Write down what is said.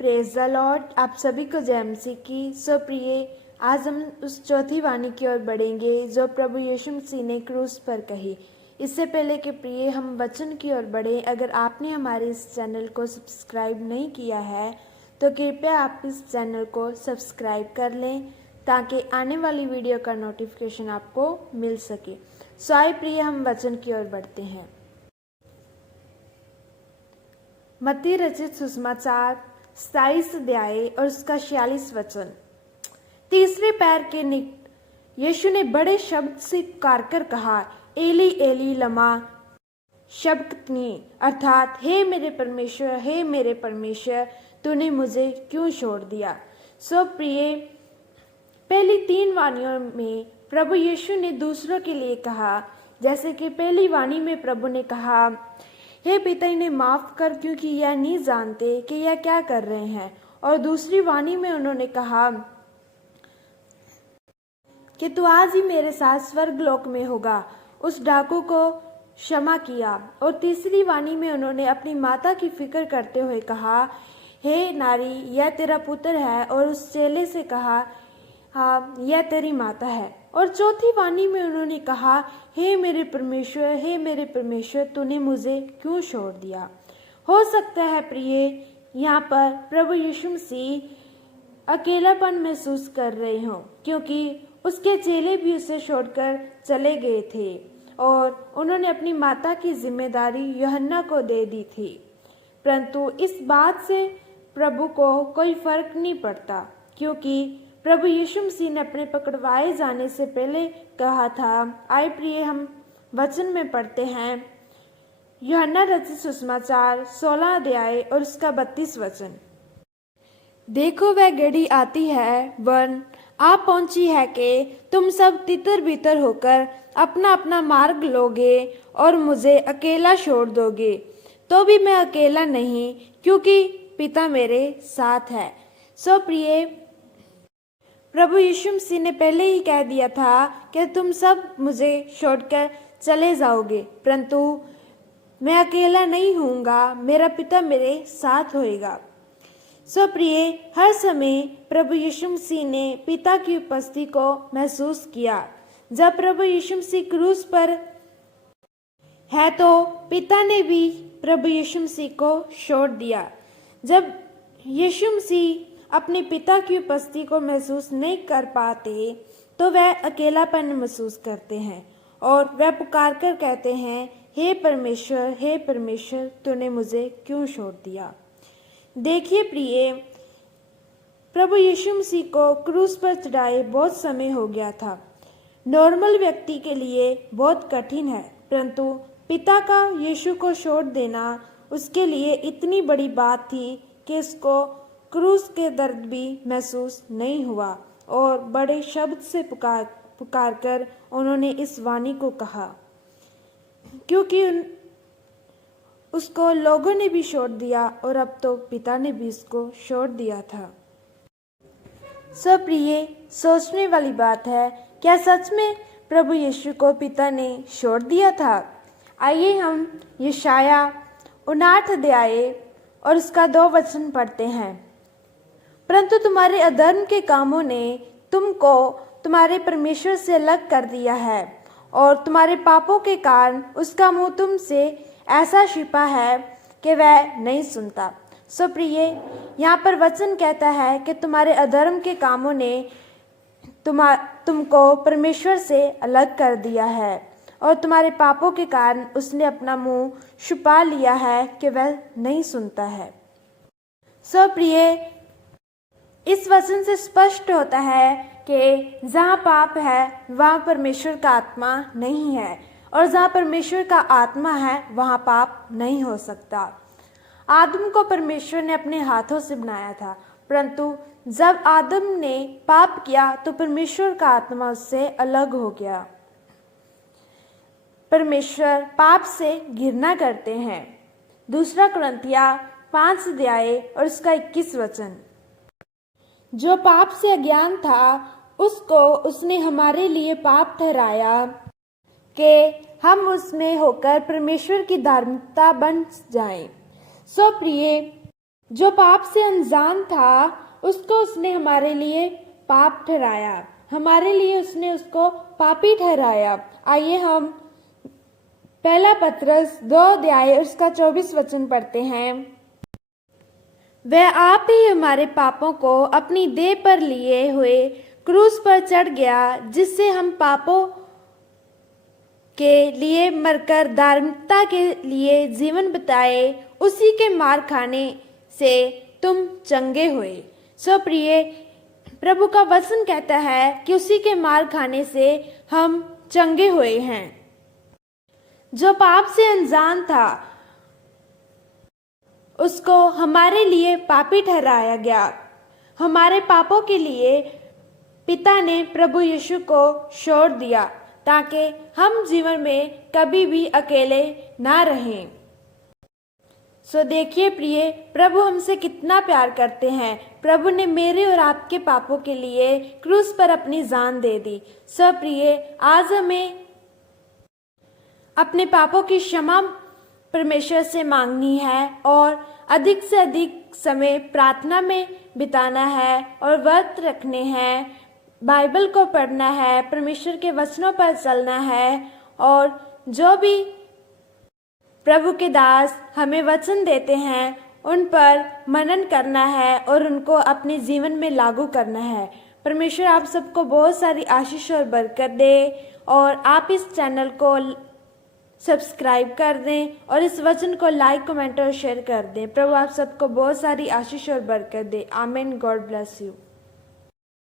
Praise the Lord. आप सभी को जय मसीह की। सो प्रिय, आज हम उस चौथी वाणी की ओर बढ़ेंगे जो प्रभु यीशु मसीह ने क्रूस पर कही। इससे पहले कि प्रिय हम वचन की ओर बढ़े, अगर आपने हमारे इस चैनल को सब्सक्राइब नहीं किया है तो कृपया आप इस चैनल को सब्सक्राइब कर लें ताकि आने वाली वीडियो का नोटिफिकेशन आपको मिल सके। सो आइए प्रिय, हम वचन की ओर बढ़ते हैं। मत्ती रचित सुसमाचार 27 अध्याय और उसका 46 वचन। तीसरे पैर के निकट यीशु ने बड़े शब्द से पुकार कर कहा, एली एली लमा शबक्तनी, अर्थात हे मेरे परमेश्वर तूने मुझे क्यों छोड़ दिया। सो प्रिय, पहली 3 वाणियों में प्रभु यीशु ने दूसरों के लिए कहा। जैसे कि पहली वाणी में प्रभु ने कहा, हे पिता इन्हें माफ कर क्योंकि यह नहीं जानते कि यह क्या कर रहे हैं। और दूसरी वाणी में उन्होंने कहा कि तू आज ही मेरे साथ स्वर्गलोक में होगा। उस डाकू को क्षमा किया। और तीसरी वाणी में उन्होंने अपनी माता की फिक्र करते हुए कहा, हे नारी यह तेरा पुत्र है। और उस चेले से कहा, हाँ यह तेरी माता है। और चौथी वाणी में उन्होंने कहा, हे मेरे परमेश्वर तूने मुझे क्यों छोड़ दिया। हो सकता है प्रिय, यहाँ पर प्रभु यीशु मसीह अकेलापन महसूस कर रहे हों, क्योंकि उसके चेले भी उसे छोड़कर चले गए थे और उन्होंने अपनी माता की जिम्मेदारी यूहन्ना को दे दी थी। परंतु इस बात से प्रभु को कोई फर्क नहीं पड़ता, क्योंकि प्रभु यीशु मसीह ने अपने पकड़वाए जाने से पहले कहा था। आए प्रिय, हम वचन में पढ़ते हैं यूहन्ना रचित सुसमाचार 16 अध्याय और उसका 32 वचन। देखो वह घड़ी आती है, वरन आ पहुंची है कि तुम सब तितर बितर होकर अपना अपना मार्ग लोगे और मुझे अकेला छोड़ दोगे। तो भी मैं अकेला नहीं, क्योंकि पिता मेरे साथ है। सो प्रिय, प्रभु यीशु मसीह ने पहले ही कह दिया था कि तुम सब मुझे छोड़कर चले जाओगे, परंतु मैं अकेला नहीं होऊंगा, मेरा पिता मेरे साथ होएगा। सो प्रिय, हर समय प्रभु यीशु मसीह ने पिता की उपस्थिति को महसूस किया। जब प्रभु यीशु मसीह क्रूस पर है तो पिता ने भी प्रभु यीशु मसीह को छोड़ दिया। जब यीशु मसीह अपने पिता की उपस्थिति को महसूस नहीं कर पाते तो वह अकेलापन महसूस करते हैं और वह पुकार कर कहते हैं, हे परमेश्वर तूने मुझे क्यों छोड़ दिया। देखिए प्रिय, प्रभु यीशु मसीह को क्रूस पर चढ़ाए बहुत समय हो गया था। नॉर्मल व्यक्ति के लिए बहुत कठिन है, परंतु पिता का यीशु को छोड़ देना उसके लिए इतनी बड़ी बात थी कि उसको क्रूस के दर्द भी महसूस नहीं हुआ। और बड़े शब्द से पुकार कर उन्होंने इस वाणी को कहा, क्योंकि उसको लोगों ने भी छोड़ दिया और अब तो पिता ने भी उसको छोड़ दिया था। सो प्रिय, सोचने वाली बात है, क्या सच में प्रभु यीशु को पिता ने छोड़ दिया था। आइए हम यशाया 59 अध्याय और उसका 2 वचन पढ़ते हैं। परंतु तुम्हारे अधर्म के कामों ने तुमको तुम्हारे परमेश्वर से अलग कर दिया है और तुम्हारे पापों के कारण उसका मुंह तुमसे ऐसा छिपा है कि वह नहीं सुनता। सो प्रिय, यहाँ पर वचन कहता है कि तुम्हारे अधर्म के कामों ने तुमको परमेश्वर से अलग कर दिया है और तुम्हारे पापों के कारण उसने अपना मुंह छुपा लिया है कि वह नहीं सुनता है। सो प्रिय, इस वचन से स्पष्ट होता है कि जहाँ पाप है वहाँ परमेश्वर का आत्मा नहीं है और जहाँ परमेश्वर का आत्मा है वहाँ पाप नहीं हो सकता। आदम को परमेश्वर ने अपने हाथों से बनाया था, परंतु जब आदम ने पाप किया तो परमेश्वर का आत्मा उससे अलग हो गया। परमेश्वर पाप से घृणा करते हैं। 2 कुरिन्थियों 5 अध्याय और उसका 21 वचन। जो पाप से अज्ञान था उसको उसने हमारे लिए पाप ठहराया कि हम उसमें होकर परमेश्वर की धार्मिकता बन जाएं। सो प्रिय, जो पाप से अनजान था उसको उसने हमारे लिए पाप ठहराया, हमारे लिए उसने उसको पापी ठहराया। आइए हम पहला पत्रस 2 अध्याय उसका 24 वचन पढ़ते हैं। वह आप ही हमारे पापों को अपनी देह पर लिए हुए क्रूस पर चढ़ गया, जिससे हम पापों के लिए मरकर धार्मिकता के लिए जीवन बिताए। उसी के मार खाने से तुम चंगे हुए। सो प्रिय, प्रभु का वचन कहता है कि उसी के मार खाने से हम चंगे हुए हैं। जो पाप से अनजान था उसको हमारे लिए पापी ठहराया गया। हमारे पापों के लिए पिता ने प्रभु यीशु को छोड़ दिया ताकि हम जीवन में कभी भी अकेले ना रहें। सो देखिए प्रिय, प्रभु हमसे कितना प्यार करते हैं। प्रभु ने मेरे और आपके पापों के लिए क्रूस पर अपनी जान दे दी। सो प्रिय, आज हमें अपने पापों की क्षमा परमेश्वर से मांगनी है और अधिक से अधिक समय प्रार्थना में बिताना है और व्रत रखने हैं, बाइबल को पढ़ना है, परमेश्वर के वचनों पर चलना है और जो भी प्रभु के दास हमें वचन देते हैं उन पर मनन करना है और उनको अपने जीवन में लागू करना है। परमेश्वर आप सबको बहुत सारी आशीष और बरकत दे और आप इस चैनल को सब्सक्राइब कर दें और इस वचन को लाइक, कमेंट और शेयर कर दें। प्रभु आप सबको बहुत सारी आशीष और बरकत दे। आमीन। God bless you.